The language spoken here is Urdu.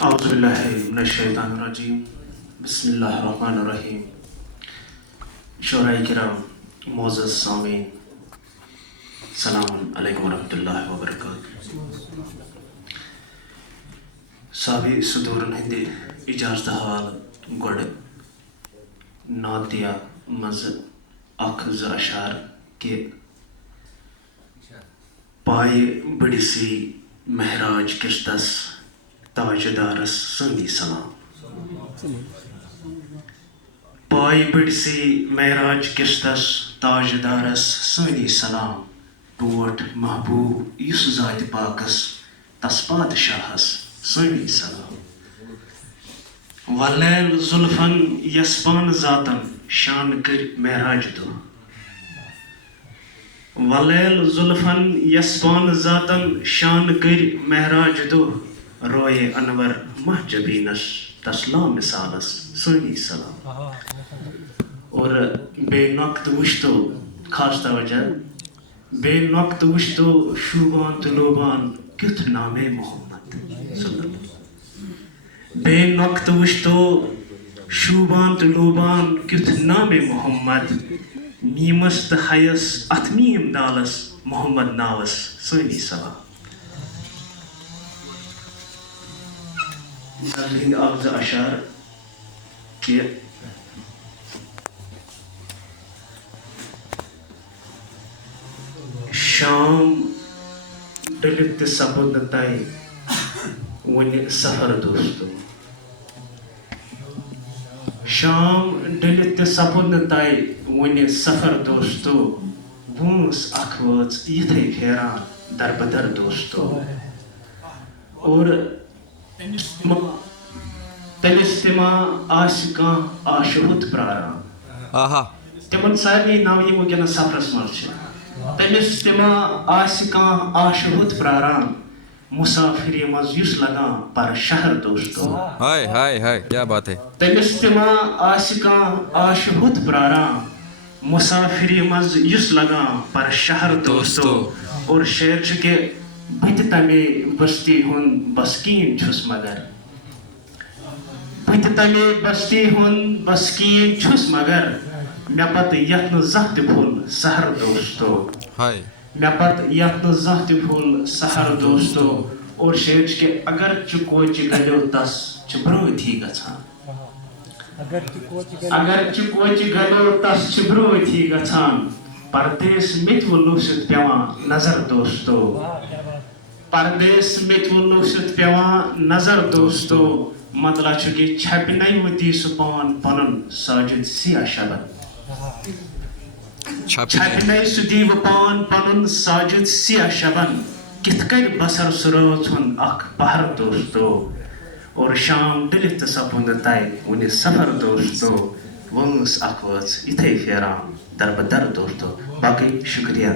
اعوذ باللہ من الشیطان الرجیم بسم اللہ الرحمن الرحیم. شعراء کرام، معزز سامعین، السلام علیکم ورحمۃ اللہ وبرکاتہ. سابق صدورن ہند اجازت حوالہ گوڑ ناتیہ مز اخ ز اشعار کہ پائے بڑسی مہراج کشتس تاجدارس سنی سلام. پائے بڑسی مہراج کشتس تاجدارس سنی سلام. ٹوٹ محبوب یس ذات پاکس تس بادشاہس سنی سلام. ولیل زلفن یس پان ذاتن شان کر مہراج دو. ولیل زلفن یس پان ذاتن شان کر مہراج دو. روئے انور محجبینس تسلا مثالس سنی سلام. اور بے نقط وشتو خاص توجہ، بے نقط وشتو شوبان تلوبان کیت نام محمد صلی اللہ. بے نقط وشتو شوبان تلوبان کیت نام محمد. میمس تو حیس ات میم دالس محمد ناوس سنی سلام. ہند اخ ز اشعار کہ شام ڈلت تہ سپد نہ طے ون سفر دوستو. شام ڈلت تہ سپد نہ طے ون سفر دوستو. وٲنٛس اکھ وٲژ یِتھے پھیران دربدر دوستو. اور تٔمِس تہِ ما آسہِ کانٛہہ آشہُت پرٛاران. تِمن سارنٕے ناو یِم وٕنکٮ۪نس سفرس منٛز چھِ. تٔمِس تہِ ما آسہِ کانٛہہ آشہُت پرٛاران. مُسافِری منٛز یُس لگان پر شہر دوستو. تٔمِس تہِ ما آسہِ کانٛہہ آشہُت پرٛاران. مُسافِری منٛز یُس لگان پر شہر دوستو. اور شعر چھُ کہِ بہٕ تہِ تمے بستی ہُنٛد بسکیٖن چھُس مگر. بہٕ تہِ تمے بستی ہُنٛد بسکیٖن چھُس مگر. مےٚ پتہٕ یتھ نہٕ زانٛہہ تہِ پھوٚل سحر دوستو. مےٚ پتہٕ یتھ نہٕ زانٛہہ تہِ پھوٚل سحر دوستو. اور شعر چھُ کہِ اگرچہِ کوچہِ گلیو تس چھِ برٛٲتھ ہی گژھان. اگرچہِ کوچہِ گلیو تس چھِ برٛٲتھ ہی گژھان. پردیس مےٚ تہِ وۄنۍ لوٗسِتھ پیٚوان نظر دوستو. پردیس مےٚ تہِ وۄنۍ لوٗسِتھ پیٚوان نظر دوستو. مطلب چھُ کہِ چھپناوِ تی سُہ پان پنُن ساجد سیاہ شبن. چھپناوِ سُہ دیٖوٕ پان پنُن ساجد سیاہ شبن. کِتھ کٔنۍ بسر سُہ رٲژ ہُنٛد اکھ پہر دوستو. اور شام ڈٔلِتھ تہٕ سپُد نہٕ طے وُنہِ سفر دوستو. وٲنٛس اکھ وٲژ یِتھے پھیران دربدر دوستو. باقٕے شُکریہ.